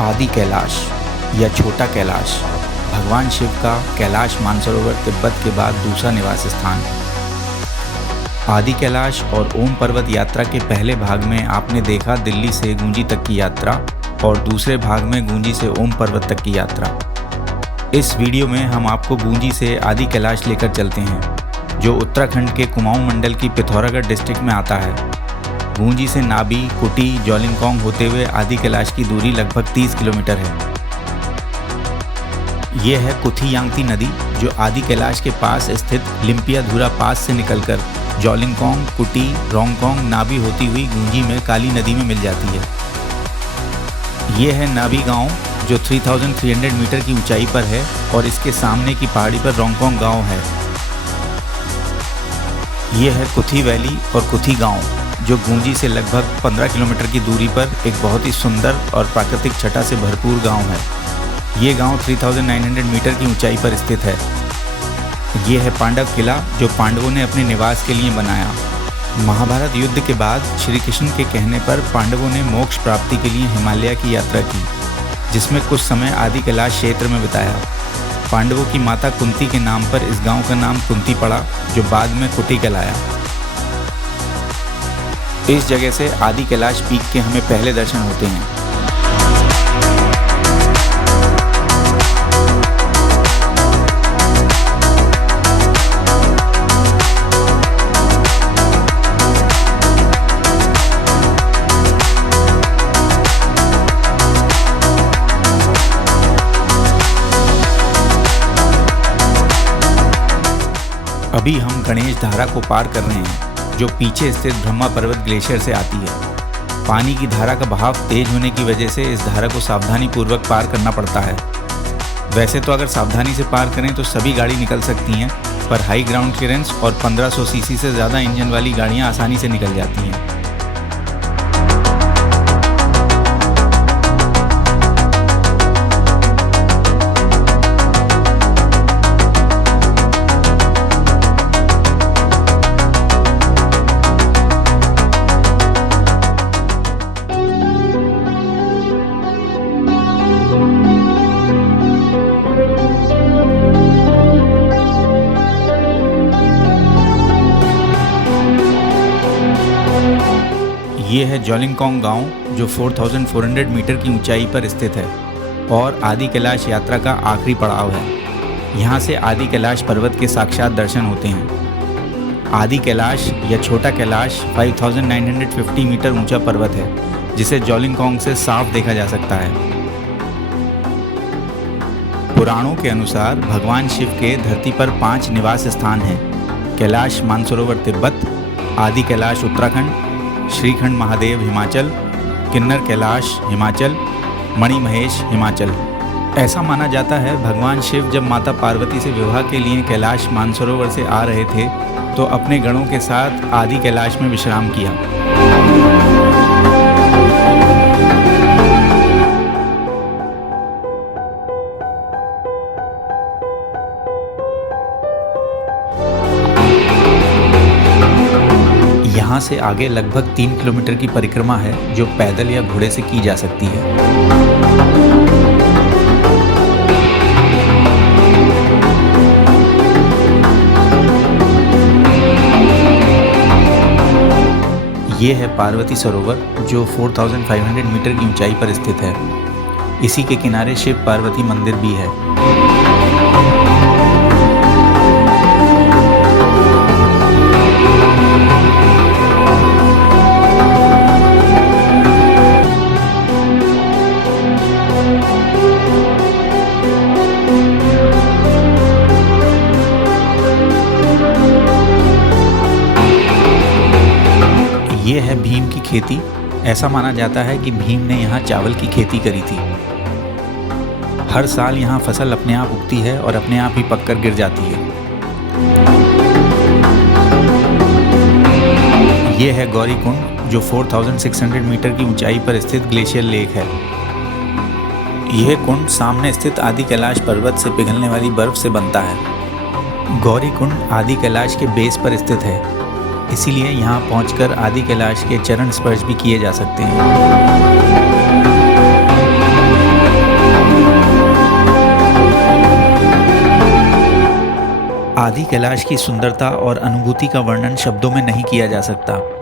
आदि कैलाश या छोटा कैलाश भगवान शिव का कैलाश मानसरोवर तिब्बत के बाद दूसरा निवास स्थान। आदि कैलाश और ओम पर्वत यात्रा के पहले भाग में आपने देखा दिल्ली से गूंजी तक की यात्रा और दूसरे भाग में गूंजी से ओम पर्वत तक की यात्रा। इस वीडियो में हम आपको गूंजी से आदि कैलाश लेकर चलते हैं, जो उत्तराखंड के कुमाऊं मंडल की पिथौरागढ़ डिस्ट्रिक्ट में आता है। गूंजी से नाबी, कुटी, जोलिंगकोंग होते हुए आदि कैलाश की दूरी लगभग 30 किलोमीटर है। ये है कुथी यांगती नदी, जो आदि कैलाश के पास स्थित लिम्पियाधुरा पास से निकलकर जोलिंगकोंग, कुटी, रोंगकोंग, नाबी होती हुई गूंजी में काली नदी में मिल जाती है। ये है नाबी गांव, जो 3300 मीटर की ऊंचाई पर है और इसके सामने की पहाड़ी पर रोंगकोंग गांव है। ये है कुथी वैली और कुथी गांव, जो गूंजी से लगभग 15 किलोमीटर की दूरी पर एक बहुत ही सुंदर और प्राकृतिक छटा से भरपूर गांव है। ये गांव 3900 मीटर की ऊंचाई पर स्थित है। ये है पांडव किला, जो पांडवों ने अपने निवास के लिए बनाया। महाभारत युद्ध के बाद श्री कृष्ण के कहने पर पांडवों ने मोक्ष प्राप्ति के लिए हिमालय की यात्रा की, जिसमें कुछ समय आदि कैलाश क्षेत्र में बिताया। पांडवों की माता कुंती के नाम पर इस गांव का नाम कुंती पड़ा, जो बाद में कुटी कहलाया। इस जगह से आदि कैलाश पीक के हमें पहले दर्शन होते हैं। अभी हम गणेश धारा को पार कर रहे हैं, जो पीछे स्थित ब्रह्मा पर्वत ग्लेशियर से आती है। पानी की धारा का बहाव तेज होने की वजह से इस धारा को सावधानी पूर्वक पार करना पड़ता है। वैसे तो अगर सावधानी से पार करें तो सभी गाड़ी निकल सकती हैं, पर हाई ग्राउंड क्लियरेंस और 1500 सीसी से ज़्यादा इंजन वाली गाड़ियाँ आसानी से निकल जाती हैं। ये है जोलिंगकोंग गांव, जो 4400 मीटर की ऊंचाई पर स्थित है और आदि कैलाश यात्रा का आखिरी पड़ाव है। यहाँ से आदि कैलाश पर्वत के साक्षात दर्शन होते हैं। आदि कैलाश या छोटा कैलाश 5950 मीटर ऊंचा पर्वत है, जिसे जोलिंगकोंग से साफ देखा जा सकता है। पुराणों के अनुसार भगवान शिव के धरती पर 5 निवास स्थान हैं: कैलाश मानसरोवर तिब्बत, आदि कैलाश उत्तराखंड, श्रीखंड महादेव हिमाचल, किन्नर कैलाश हिमाचल, मणिमहेश हिमाचल। ऐसा माना जाता है भगवान शिव जब माता पार्वती से विवाह के लिए कैलाश मानसरोवर से आ रहे थे तो अपने गणों के साथ आदि कैलाश में विश्राम किया। यहाँ से आगे लगभग 3 किलोमीटर की परिक्रमा है, जो पैदल या घोड़े से की जा सकती है। ये है पार्वती सरोवर, जो 4500 मीटर की ऊंचाई पर स्थित है। इसी के किनारे शिव पार्वती मंदिर भी है। ये है भीम की खेती। ऐसा माना जाता है कि भीम ने यहाँ चावल की खेती करी थी। हर साल यहाँ फसल अपने आप उगती है और अपने आप ही पककर गिर जाती है। ये है गौरी कुंड, जो 4600 मीटर की ऊंचाई पर स्थित ग्लेशियर लेक है। यह कुंड सामने स्थित आदि कैलाश पर्वत से पिघलने वाली बर्फ से बनता है। गौरी कुंड आदि कैलाश के बेस पर स्थित है, इसीलिए यहाँ पहुंचकर आदि कैलाश के चरण स्पर्श भी किए जा सकते हैं। आदि कैलाश की सुंदरता और अनुभूति का वर्णन शब्दों में नहीं किया जा सकता।